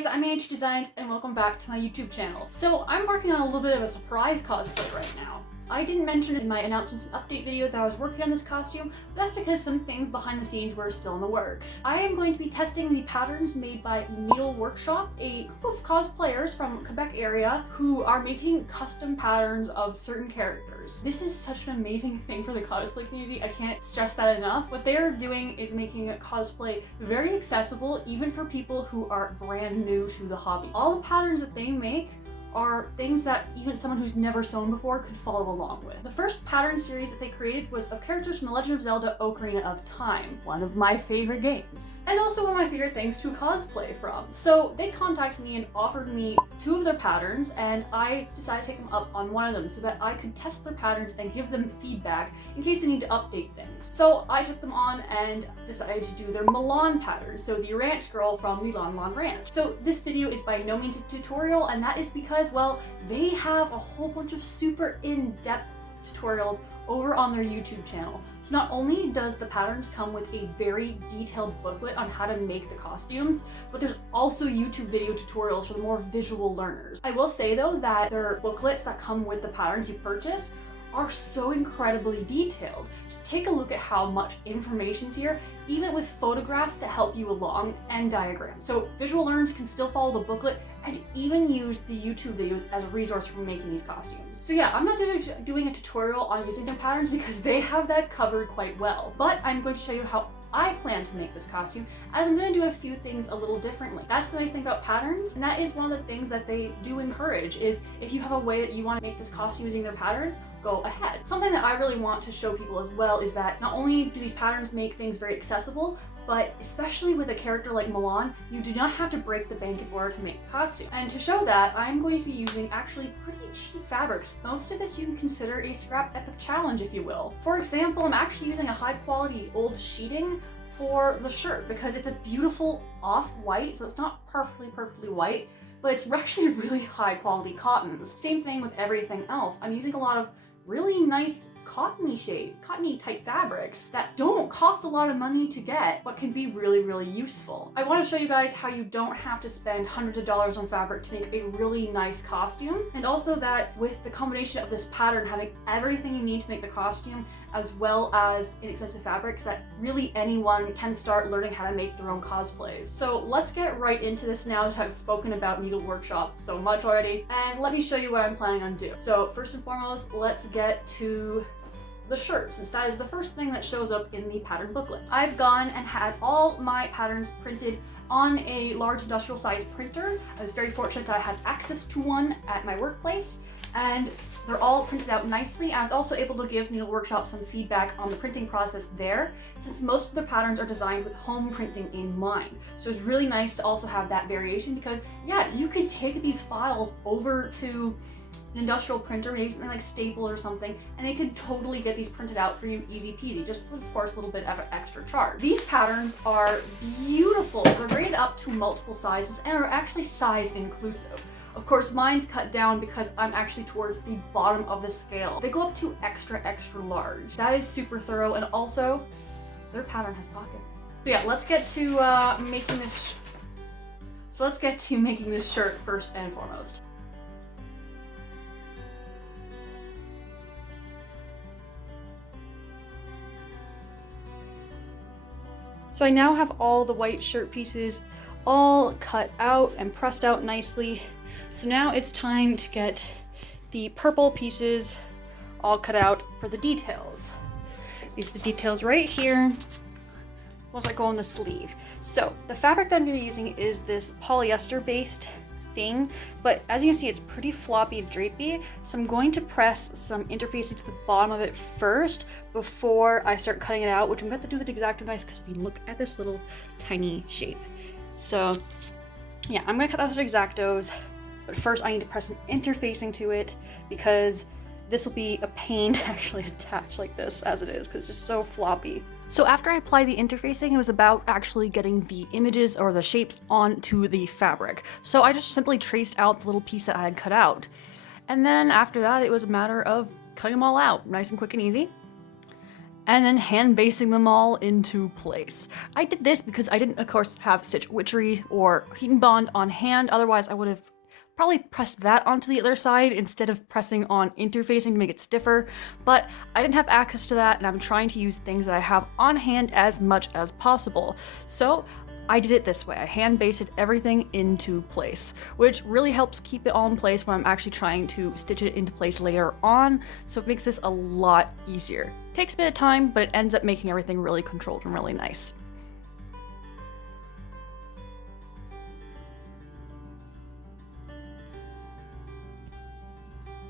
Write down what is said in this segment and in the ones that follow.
guys, I'm AH Designs and welcome back to my YouTube channel. So I'm working on a little bit of a surprise cosplay right now. I didn't mention in my announcements and update video that I was working on this costume, but that's because some things behind the scenes were still in the works. I am going to be testing the patterns made by NDLWRKshop, a group of cosplayers from Quebec area who are making custom patterns of certain characters. This is such an amazing thing for the cosplay community, I can't stress that enough. What they're doing is making cosplay very accessible even for people who are brand new to the hobby. All the patterns that they make are things that even someone who's never sewn before could follow along with. The first pattern series that they created was of characters from The Legend of Zelda Ocarina of Time, one of my favorite games, and also one of my favorite things to cosplay from. So they contacted me and offered me 2 of their patterns, and I decided to take them up on one of them so that I could test their patterns and give them feedback in case they need to update things. So I took them on and decided to do their Malon pattern, so the ranch girl from the Malon Ranch. So this video is by no means a tutorial, and that is because, well, they have a whole bunch of super in-depth tutorials over on their YouTube channel. So not only does the patterns come with a very detailed booklet on how to make the costumes, but there's also YouTube video tutorials for the more visual learners. I will say though that their booklets that come with the patterns you purchase are so incredibly detailed. Just take a look at how much information's here, even with photographs to help you along and diagrams. So visual learners can still follow the booklet and even use the YouTube videos as a resource for making these costumes. So yeah, I'm not doing a tutorial on using their patterns because they have that covered quite well, but I'm going to show you how I plan to make this costume, as I'm going to do a few things a little differently. That's the nice thing about patterns, and that is one of the things that they do encourage, is if you have a way that you want to make this costume using their patterns, go ahead. Something that I really want to show people as well is that not only do these patterns make things very accessible, but especially with a character like Malon, you do not have to break the bank in order to make a costume. And to show that, I'm going to be using actually pretty cheap fabrics. Most of this you can consider a scrap epic challenge, if you will. For example, I'm actually using a high quality old sheeting for the shirt because it's a beautiful off-white, so it's not perfectly white, but it's actually really high quality cottons. Same thing with everything else. I'm using a lot of really nice cottony type fabrics that don't cost a lot of money to get, but can be really useful. I want to show you guys how you don't have to spend hundreds of dollars on fabric to make a really nice costume, and also that with the combination of this pattern having everything you need to make the costume as well as inexpensive fabrics, that really anyone can start learning how to make their own cosplays. So let's get right into this now that I've spoken about NDLWRKshop so much already, and let me show you what I'm planning on doing. So first and foremost, let's get to the shirt, since that is the first thing that shows up in the pattern booklet. I've gone and had all my patterns printed on a large industrial size printer. I was very fortunate that I had access to one at my workplace, and they're all printed out nicely. I was also able to give NDLWRKshop some feedback on the printing process there, since most of the patterns are designed with home printing in mind. So it's really nice to also have that variation because, yeah, you could take these files over to an industrial printer, maybe something like Staple or something, and they could totally get these printed out for you easy peasy, just with, of course, a little bit of an extra charge. These patterns are beautiful. They're rated up to multiple sizes and are actually size inclusive. Of course, mine's cut down because I'm actually towards the bottom of the scale. They go up to extra large. That is super thorough, and also their pattern has pockets. So yeah, let's get to making this. So let's get to making this shirt first and foremost. So I now have all the white shirt pieces all cut out and pressed out nicely. So now it's time to get the purple pieces all cut out for the details. These are the details right here. Once I go on the sleeve. So the fabric that I'm going to be using is this polyester based thing, but as you can see, it's pretty floppy and drapey, so I'm going to press some interfacing to the bottom of it first before I start cutting it out, which I'm going to have to do with an X-Acto knife because if you look at this little tiny shape. So yeah, I'm going to cut out with X-Actos, but first I need to press some interfacing to it because this will be a pain to actually attach like this as it is because it's just so floppy. So after I applied the interfacing, it was about actually getting the images or the shapes onto the fabric. So I just simply traced out the little piece that I had cut out. And then after that, it was a matter of cutting them all out, nice and quick and easy. and then hand basting them all into place. I did this because I didn't, of course, have Stitch Witchery or Heat and Bond on hand, otherwise I would have probably pressed that onto the other side instead of pressing on interfacing to make it stiffer, but I didn't have access to that and I'm trying to use things that I have on hand as much as possible. So I did it this way. I hand basted everything into place, which really helps keep it all in place when I'm actually trying to stitch it into place later on, so it makes this a lot easier. It takes a bit of time, but it ends up making everything really controlled and really nice.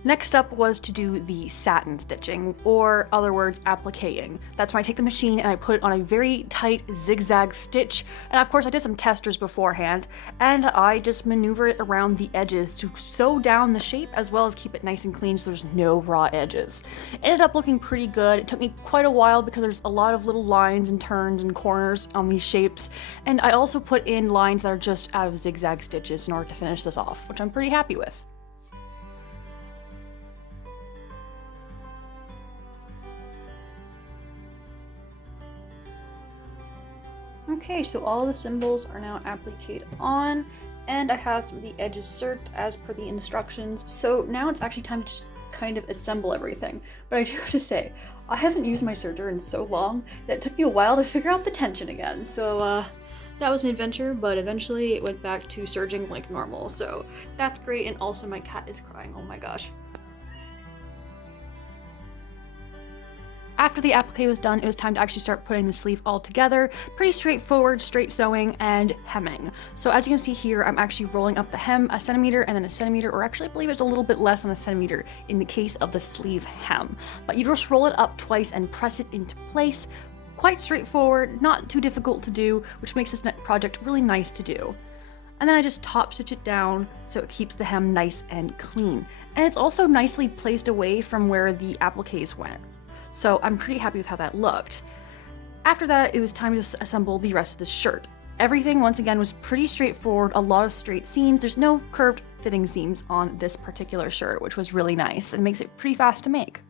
Next up was to do the satin stitching, or other words, appliquing. That's when I take the machine and I put it on a very tight zigzag stitch, and of course I did some testers beforehand, and I just maneuver it around the edges to sew down the shape as well as keep it nice and clean so there's no raw edges. It ended up looking pretty good. It took me quite a while because there's a lot of little lines and turns and corners on these shapes, and I also put in lines that are just out of zigzag stitches in order to finish this off, which I'm pretty happy with. Okay, so all the symbols are now appliqued on, and I have some of the edges serged as per the instructions. So now it's actually time to just kind of assemble everything. But I do have to say, I haven't used my serger in so long that it took me a while to figure out the tension again. So that was an adventure, but eventually it went back to serging like normal. So that's great, and also my cat is crying, oh my gosh. After the applique was done, it was time to actually start putting the sleeve all together. Pretty straightforward, straight sewing and hemming. So as you can see here, I'm actually rolling up the hem 1 centimeter and then 1 centimeter, or actually I believe it's a little bit less than 1 centimeter in the case of the sleeve hem. But you just roll it up twice and press it into place. Quite straightforward, not too difficult to do, which makes this project really nice to do. And then I just top stitch it down so it keeps the hem nice and clean. And it's also nicely placed away from where the appliques went. So I'm pretty happy with how that looked. After that, it was time to assemble the rest of the shirt. Everything, once again, was pretty straightforward, a lot of straight seams. There's no curved fitting seams on this particular shirt, which was really nice and makes it pretty fast to make.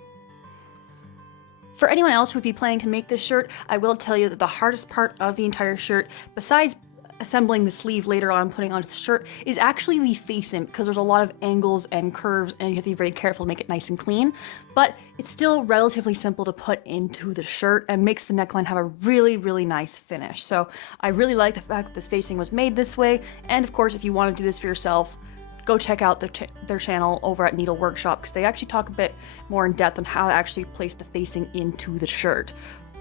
For anyone else who would be planning to make this shirt, I will tell you that the hardest part of the entire shirt, besides assembling the sleeve later on and putting onto the shirt, is actually the facing, because there's a lot of angles and curves and you have to be very careful to make it nice and clean, but it's still relatively simple to put into the shirt and makes the neckline have a really, really nice finish. So I really like the fact that this facing was made this way, and of course if you want to do this for yourself, go check out their channel over at NDLWRKshop, because they actually talk a bit more in depth on how to actually place the facing into the shirt.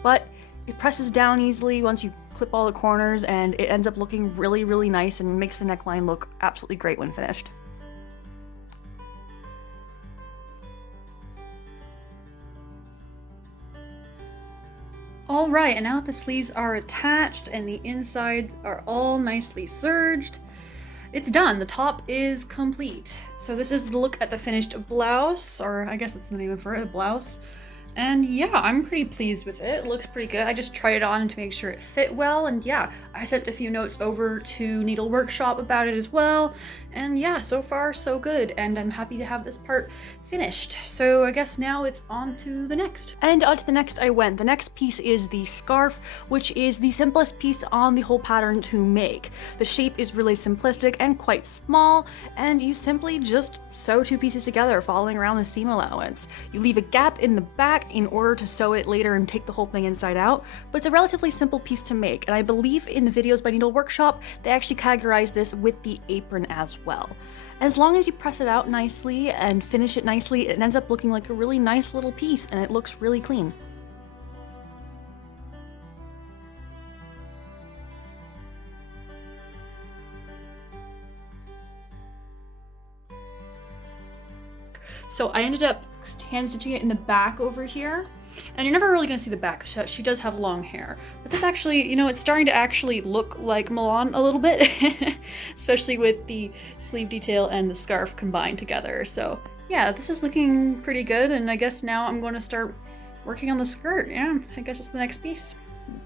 But it presses down easily once you clip all the corners, and it ends up looking really, really nice and makes the neckline look absolutely great when finished. Alright, and now that the sleeves are attached and the insides are all nicely serged, it's done. The top is complete. So this is the look at the finished blouse, or I guess that's the name for it, a blouse. And yeah, I'm pretty pleased with it. It looks pretty good. I just tried it on to make sure it fit well, and yeah, I sent a few notes over to NDLWRKshop about it as well. And yeah, so far so good, and I'm happy to have this part finished. So I guess now it's on to the next. And on to the next I went. The next piece is the scarf, which is the simplest piece on the whole pattern to make. The shape is really simplistic and quite small, and you simply just sew 2 pieces together following around the seam allowance. You leave a gap in the back in order to sew it later and take the whole thing inside out, but it's a relatively simple piece to make, and I believe in the videos by NDLWRKshop, they actually categorize this with the apron as well. As long as you press it out nicely and finish it nicely, it ends up looking like a really nice little piece, and it looks really clean. So I ended up hand stitching it in the back over here. And you're never really going to see the back. She does have long hair. But this actually, you know, it's starting to actually look like Malon a little bit. Especially with the sleeve detail and the scarf combined together. So yeah, this is looking pretty good. And I guess now I'm going to start working on the skirt. Yeah, I guess it's the next piece.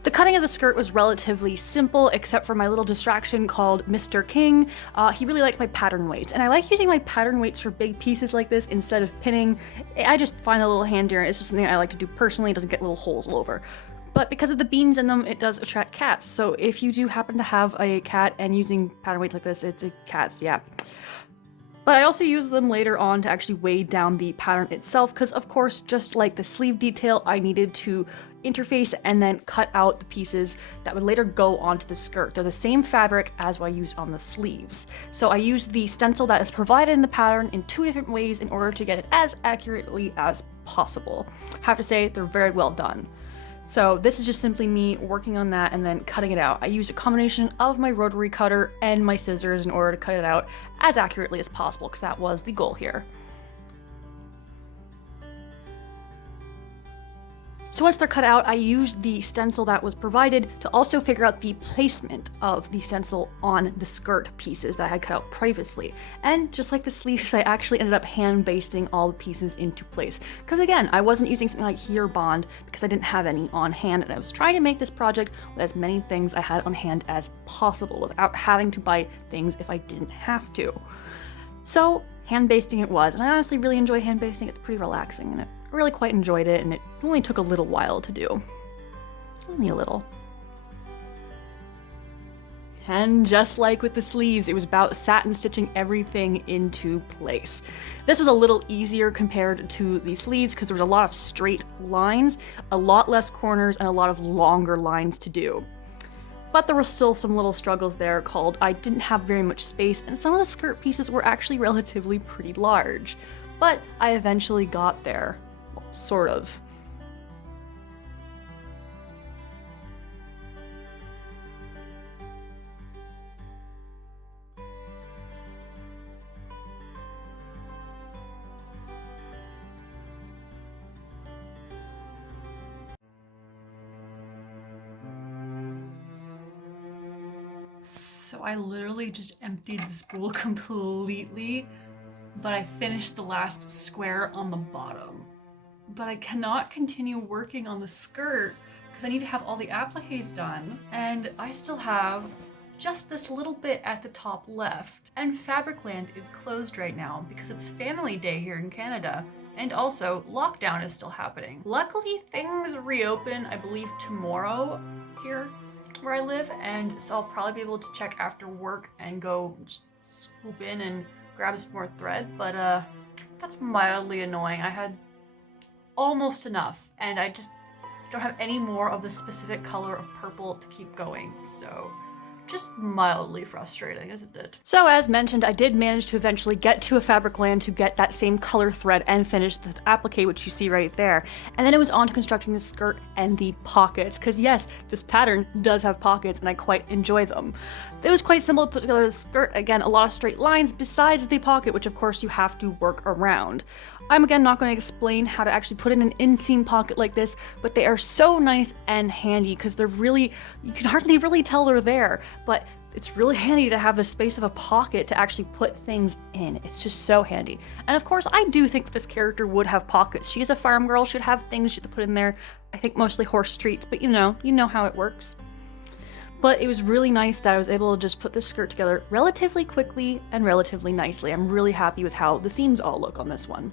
The cutting of the skirt was relatively simple, except for my little distraction called Mr. King. He really likes my pattern weights, and I like using my pattern weights for big pieces like this instead of pinning. I just find a little handier. It's just something I like to do personally. It doesn't get little holes all over. But because of the beans in them, it does attract cats. So if you do happen to have a cat and using pattern weights like this, it's a cat's, yeah. But I also use them later on to actually weigh down the pattern itself, because of course, just like the sleeve detail, I needed to interface and then cut out the pieces that would later go onto the skirt. They're the same fabric as what I used on the sleeves. So I used the stencil that is provided in the pattern in 2 different ways in order to get it as accurately as possible. I have to say, they're very well done. So this is just simply me working on that and then cutting it out. I used a combination of my rotary cutter and my scissors in order to cut it out as accurately as possible, because that was the goal here. So once they're cut out, I used the stencil that was provided to also figure out the placement of the stencil on the skirt pieces that I had cut out previously. And just like the sleeves, I actually ended up hand basting all the pieces into place. Because again, I wasn't using something like Here Bond because I didn't have any on hand, and I was trying to make this project with as many things I had on hand as possible without having to buy things if I didn't have to. So hand basting it was, and I honestly really enjoy hand basting. It's pretty relaxing, and I really quite enjoyed it, and it only took a little while to do. Only a little. And just like with the sleeves, it was about satin stitching everything into place. This was a little easier compared to the sleeves because there was a lot of straight lines, a lot less corners, and a lot of longer lines to do. But there were still some little struggles there called I didn't have very much space, and some of the skirt pieces were actually relatively pretty large. But I eventually got there. Well, sort of. So I literally just emptied the spool completely, but I finished the last square on the bottom. But I cannot continue working on the skirt because I need to have all the appliques done, and I still have just this little bit at the top left. And Fabricland is closed right now because it's Family Day here in Canada, and also lockdown is still happening. Luckily, things reopen, I believe, tomorrow here where I live, and so I'll probably be able to check after work and go just swoop in and grab some more thread, but that's mildly annoying. I had almost enough, and I just don't have any more of the specific color of purple to keep going, so just mildly frustrating, isn't it? So as mentioned, I did manage to eventually get to a Fabricland to get that same color thread and finish the applique, which you see right there. And then it was on to constructing the skirt and the pockets, because yes, this pattern does have pockets and I quite enjoy them. It was quite simple to put together the skirt. Again, a lot of straight lines besides the pocket, which of course you have to work around. I'm again not going to explain how to actually put in an inseam pocket like this, but they are so nice and handy because they're really, you can hardly really tell they're there, but it's really handy to have the space of a pocket to actually put things in. It's just so handy. And of course, I do think that this character would have pockets. She's a farm girl, should have things she could put in there. I think mostly horse treats, but you know how it works. But it was really nice that I was able to just put this skirt together relatively quickly and relatively nicely. I'm really happy with how the seams all look on this one.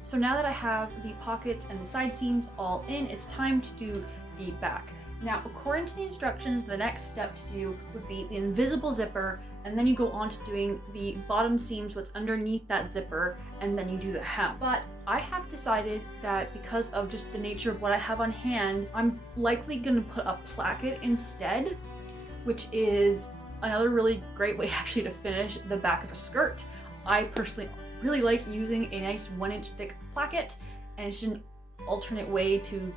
So now that I have the pockets and the side seams all in, it's time to do the back. Now, according to the instructions, the next step to do would be the invisible zipper, and then you go on to doing the bottom seams, what's underneath that zipper, and then you do the hem. But I have decided that because of just the nature of what I have on hand, I'm likely gonna put a placket instead, which is another really great way actually to finish the back of a skirt. I personally really like using a nice 1-inch thick placket, and it's just an alternate way to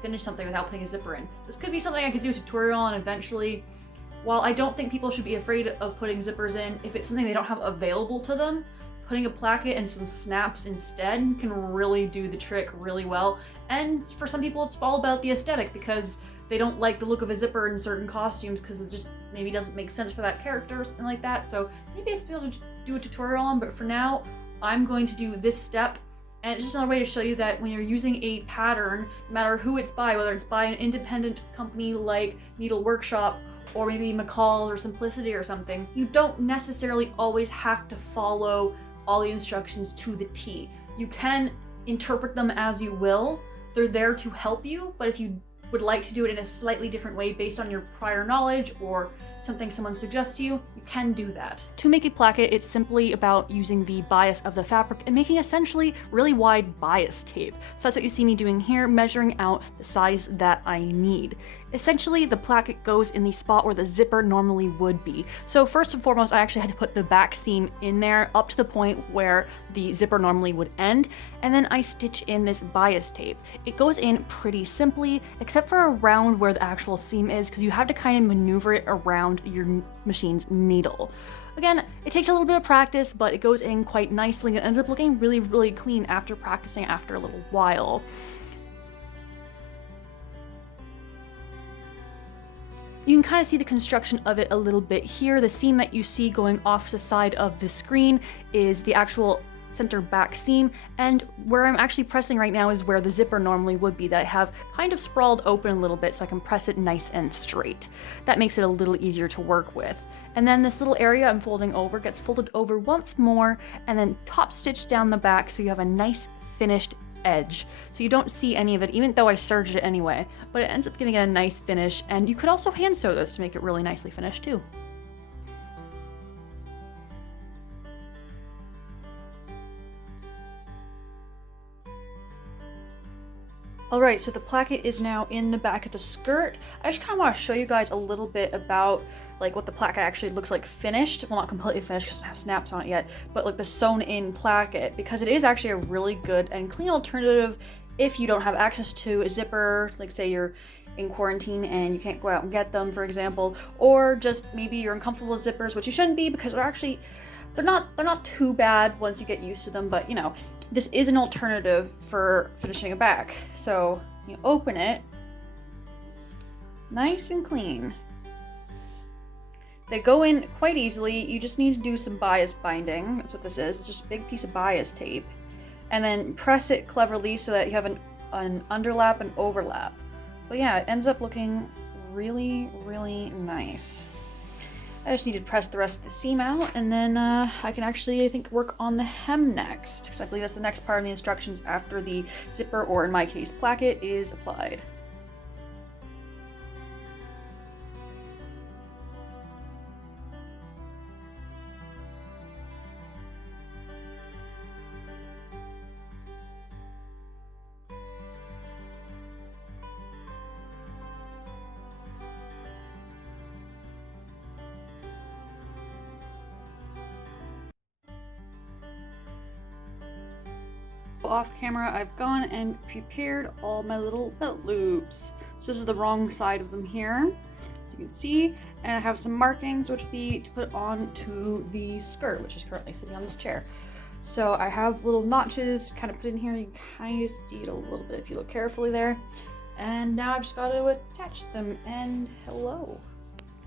finish something without putting a zipper in. This could be something I could do a tutorial on eventually. While I don't think people should be afraid of putting zippers in if it's something they don't have available to them, putting a placket and some snaps instead can really do the trick really well. And for some people, it's all about the aesthetic because they don't like the look of a zipper in certain costumes because it just maybe doesn't make sense for that character or something like that. So maybe I'll be able to do a tutorial on, but for now, I'm going to do this step. And it's just another way to show you that when you're using a pattern, no matter who it's by, whether it's by an independent company like NDLWRKshop or maybe McCall or Simplicity or something, you don't necessarily always have to follow all the instructions to the T. You can interpret them as you will. They're there to help you, but if you would like to do it in a slightly different way based on your prior knowledge or something someone suggests to you, you can do that. To make a placket, it's simply about using the bias of the fabric and making essentially really wide bias tape. So that's what you see me doing here, measuring out the size that I need. Essentially, the placket goes in the spot where the zipper normally would be. So first and foremost, I actually had to put the back seam in there up to the point where the zipper normally would end, and then I stitch in this bias tape. It goes in pretty simply, except for around where the actual seam is, because you have to kind of maneuver it around your machine's needle. Again, it takes a little bit of practice, but it goes in quite nicely and it ends up looking really, really clean after practicing after a little while. You can kind of see the construction of it a little bit here. The seam that you see going off the side of the screen is the actual center back seam, and where I'm actually pressing right now is where the zipper normally would be, that I have kind of sprawled open a little bit so I can press it nice and straight. That makes it a little easier to work with. And then this little area I'm folding over gets folded over once more and then top stitched down the back so you have a nice finished edge. So you don't see any of it, even though I serged it anyway, but it ends up giving it a nice finish, and you could also hand sew this to make it really nicely finished too. Alright, so the placket is now in the back of the skirt. I just kind of want to show you guys a little bit about like what the placket actually looks like finished. Well, not completely finished because it doesn't have snaps on it yet, but like the sewn in placket, because it is actually a really good and clean alternative if you don't have access to a zipper, like say you're in quarantine and you can't go out and get them, for example, or just maybe you're uncomfortable with zippers, which you shouldn't be because they're not too bad once you get used to them, but you know, this is an alternative for finishing a back. So you open it, nice and clean. They go in quite easily. You just need to do some bias binding. That's what this is. It's just a big piece of bias tape. And then press it cleverly so that you have an underlap and overlap. But yeah, it ends up looking really, really nice. I just need to press the rest of the seam out, and then I can actually, I think, work on the hem next, because I believe that's the next part of the instructions after the zipper, or in my case, placket, is applied. Off camera, I've gone and prepared all my little belt loops. So this is the wrong side of them here, as you can see, and I have some markings which would be to put onto the skirt, which is currently sitting on this chair. So I have little notches kind of put in here. You can kind of see it a little bit if you look carefully there. And now I've just got to attach them, and hello.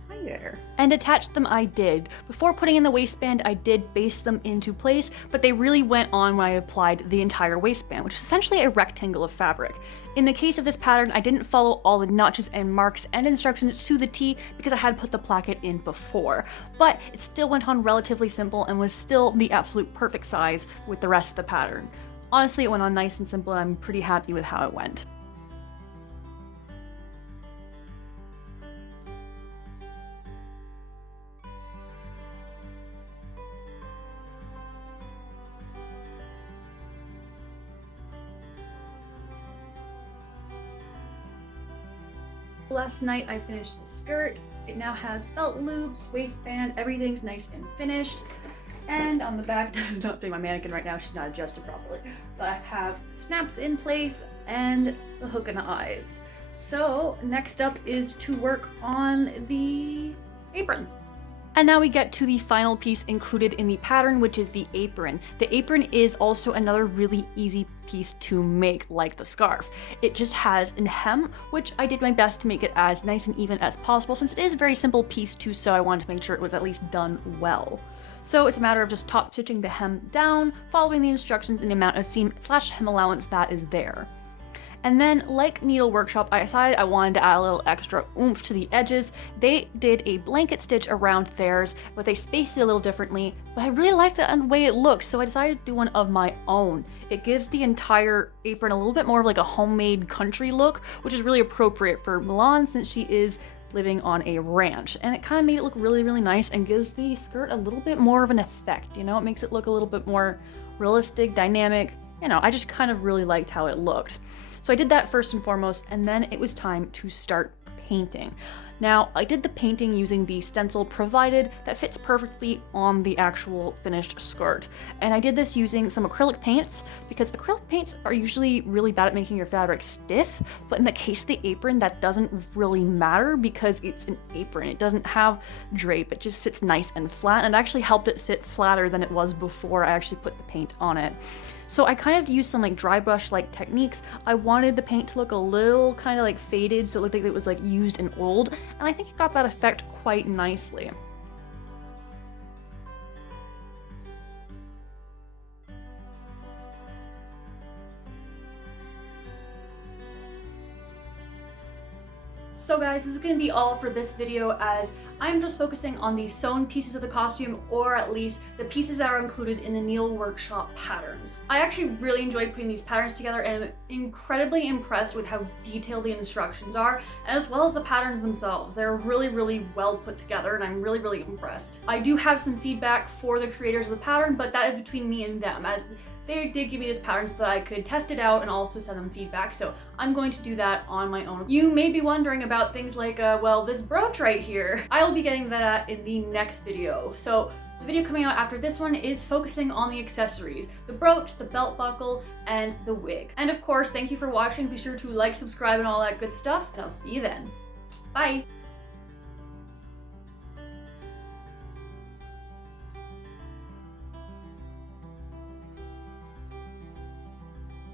Hi there. And attach them I did. Before putting in the waistband, I did baste them into place, but they really went on when I applied the entire waistband, which is essentially a rectangle of fabric. In the case of this pattern, I didn't follow all the notches and marks and instructions to the T because I had put the placket in before, but it still went on relatively simple and was still the absolute perfect size with the rest of the pattern. Honestly, it went on nice and simple, and I'm pretty happy with how it went. Last night I finished the skirt. It now has belt loops, waistband, everything's nice and finished. And on the back, not doing my mannequin right now, she's not adjusted properly, but I have snaps in place and the hook in the eyes. So next up is to work on the apron. And now we get to the final piece included in the pattern, which is the apron. The apron is also another really easy piece to make, like the scarf. It just has a hem, which I did my best to make it as nice and even as possible, since it is a very simple piece to sew. I wanted to make sure it was at least done well. So it's a matter of just top stitching the hem down, following the instructions in the amount of seam/hem allowance that is there. And then, like Needle Workshop, I decided I wanted to add a little extra oomph to the edges. They did a blanket stitch around theirs, but they spaced it a little differently, but I really liked the way it looked, so I decided to do one of my own. It gives the entire apron a little bit more of like a homemade country look, which is really appropriate for Malon since she is living on a ranch, and it kind of made it look really, really nice and gives the skirt a little bit more of an effect, you know? It makes it look a little bit more realistic, dynamic. You know, I just kind of really liked how it looked. So I did that first and foremost, and then it was time to start painting. Now, I did the painting using the stencil provided that fits perfectly on the actual finished skirt. And I did this using some acrylic paints, because acrylic paints are usually really bad at making your fabric stiff, but in the case of the apron, that doesn't really matter because it's an apron. It doesn't have drape, it just sits nice and flat, and it actually helped it sit flatter than it was before I actually put the paint on it. So I kind of used some like dry brush like techniques. I wanted the paint to look a little kind of like faded, so it looked like it was like used and old, and I think it got that effect quite nicely. So guys, this is going to be all for this video, as I'm just focusing on the sewn pieces of the costume, or at least the pieces that are included in the Needle Workshop patterns. I actually really enjoyed putting these patterns together, and I'm incredibly impressed with how detailed the instructions are, as well as the patterns themselves. They're really, really well put together, and I'm really, really impressed. I do have some feedback for the creators of the pattern, but that is between me and them, as they did give me this pattern so that I could test it out and also send them feedback, so I'm going to do that on my own. You may be wondering about things like, well, this brooch right here. I will be getting that in the next video. So the video coming out after this one is focusing on the accessories, the brooch, the belt buckle, and the wig. And of course, thank you for watching. Be sure to like, subscribe, and all that good stuff, and I'll see you then. Bye!